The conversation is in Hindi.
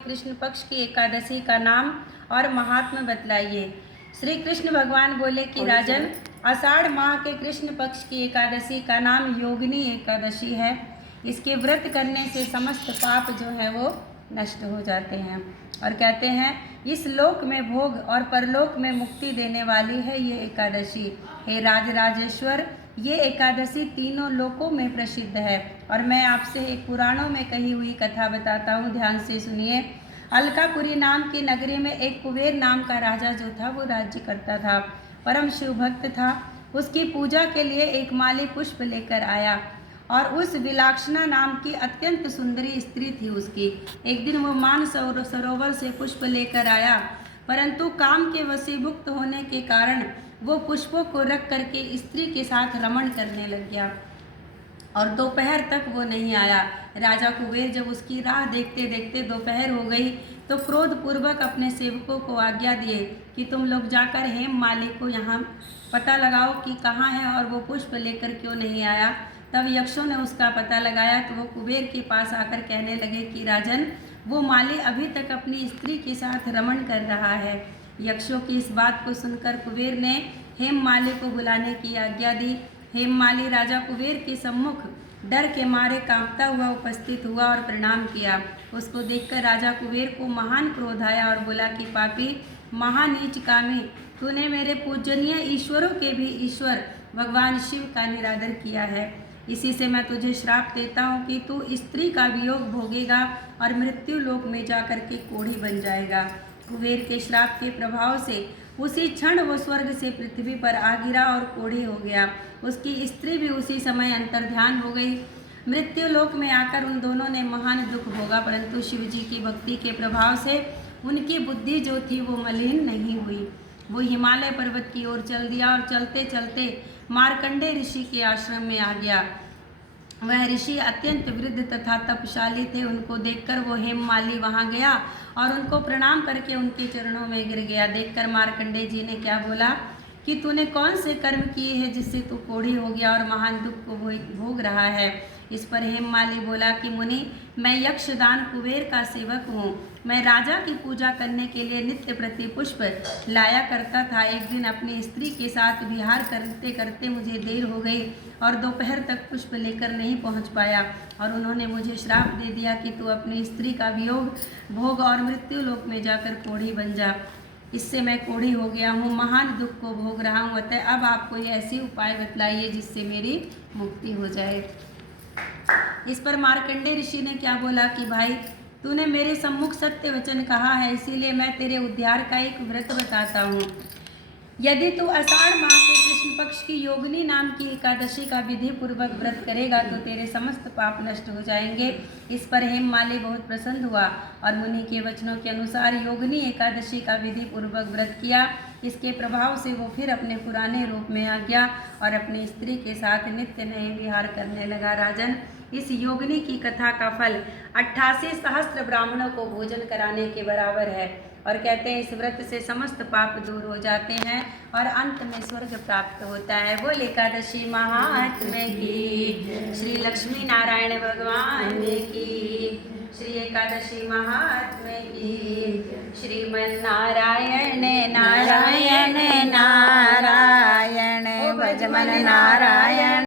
कृष्ण पक्ष की एकादशी का नाम और महात्म्य बतलाइए। श्री कृष्ण भगवान बोले कि राजन, आषाढ़ माह के कृष्ण पक्ष की एकादशी का नाम योगिनी एकादशी है। इसके व्रत करने से समस्त पाप जो है वो नष्ट हो जाते हैं और कहते हैं इस लोक में भोग और परलोक में मुक्ति देने वाली है ये एकादशी। हे राजराजेश्वर, ये एकादशी तीनों लोकों में प्रसिद्ध है और मैं आपसे एक पुराणों में कही हुई कथा बताता हूँ, ध्यान से सुनिए। अलकापुरी नाम की नगरी में एक कुबेर नाम का राजा जो था वो राज्य करता था। परम शिव भक्त था। उसकी पूजा के लिए एक माली पुष्प लेकर आया और उस विलाक्षणा नाम की अत्यंत सुंदरी स्त्री थी उसकी। एक दिन वो मान सरोवर से पुष्प लेकर आया, परंतु काम के वशीभूत होने के कारण वो पुष्पों को रख करके स्त्री के साथ रमण करने लग गया और दोपहर तक वो नहीं आया। राजा कुबेर जब उसकी राह देखते देखते दोपहर हो गई तो क्रोध पूर्वक अपने सेवकों को आज्ञा दिए कि तुम लोग जाकर हेम माली को यहाँ पता लगाओ कि कहाँ है और वो पुष्प लेकर क्यों नहीं आया। तब यक्षों ने उसका पता लगाया तो वो कुबेर के पास आकर कहने लगे कि राजन, वो माली अभी तक अपनी स्त्री के साथ रमण कर रहा है। यक्षों की इस बात को सुनकर कुबेर ने हेम माली को बुलाने की आज्ञा दी। हेम माली राजा कुबेर के सम्मुख डर के मारे कांपता हुआ उपस्थित हुआ और प्रणाम किया। उसको देखकर राजा कुबेर को महान क्रोध आया और बोला कि पापी, महानीच कामी, तूने मेरे पूजनीय ईश्वरों के भी ईश्वर भगवान शिव का निरादर किया है। इसी से मैं तुझे श्राप देता हूँ कि तू स्त्री का वियोग भोगेगा और मृत्यु लोक में जाकर के कोढ़ी बन जाएगा। कुबेर के श्राप के प्रभाव से उसी क्षण वो स्वर्ग से पृथ्वी पर आ गिरा और कोढ़ी हो गया। उसकी स्त्री भी उसी समय अंतर्ध्यान हो गई। मृत्यु लोक में आकर उन दोनों ने महान दुख भोगा, परंतु शिव जी की भक्ति के प्रभाव से उनकी बुद्धि जो थी वो मलिन नहीं हुई। वो हिमालय पर्वत की ओर चल दिया और चलते चलते मार्कंडे ऋषि के आश्रम में आ गया। वह ऋषि अत्यंत वृद्ध तथा तपशाली थे। उनको देखकर वो हेम माली वहाँ गया और उनको प्रणाम करके उनके चरणों में गिर गया। देखकर मार्कंडे जी ने क्या बोला कि तूने कौन से कर्म किए हैं जिससे तू कोढ़ी हो गया और महान दुख को भोग रहा है। इस पर हेममाली बोला कि मुनि, मैं यक्षदान कुबेर का सेवक हूँ। मैं राजा की पूजा करने के लिए नित्य प्रति पुष्प लाया करता था। एक दिन अपनी स्त्री के साथ विहार करते करते मुझे देर हो गई और दोपहर तक पुष्प लेकर नहीं पहुँच पाया और उन्होंने मुझे श्राप दे दिया कि तू अपनी स्त्री का वियोग भोग और मृत्यु लोक में जाकर कोढ़ी बन जा। इससे मैं कोढ़ी हो गया हूँ, महान दुख को भोग रहा हूँ। अतः अब आप कोई ऐसी उपाय बतलाइए जिससे मेरी मुक्ति हो जाए। इस पर मार्कंडे ऋषि ने क्या बोला कि भाई, तूने मेरे सम्मुख सत्य वचन कहा है, इसीलिए मैं तेरे उद्धार का एक व्रत बताता हूँ। यदि तू आषाढ़ माह के कृष्ण पक्ष की योगिनी नाम की एकादशी का विधि पूर्वक व्रत करेगा तो तेरे समस्त पाप नष्ट हो जाएंगे। इस पर हेममाली बहुत प्रसन्न हुआ और मुनि के वचनों के अनुसार योगिनी एकादशी का विधि पूर्वक व्रत किया। इसके प्रभाव से वो फिर अपने पुराने रूप में आ गया और अपनी स्त्री के साथ नित्य नए विहार करने लगा। राजन, इस योगिनी की कथा का फल 88 सहस्त्र ब्राह्मणों को भोजन कराने के बराबर है और कहते हैं इस व्रत से समस्त पाप दूर हो जाते हैं और अंत में स्वर्ग प्राप्त होता है। बोल एकादशी महात्म्य की, श्री लक्ष्मी नारायण भगवान की, श्री एकादशी महात्म्य की, श्रीमन नारायण नारायण नारायण भजमन नारायण।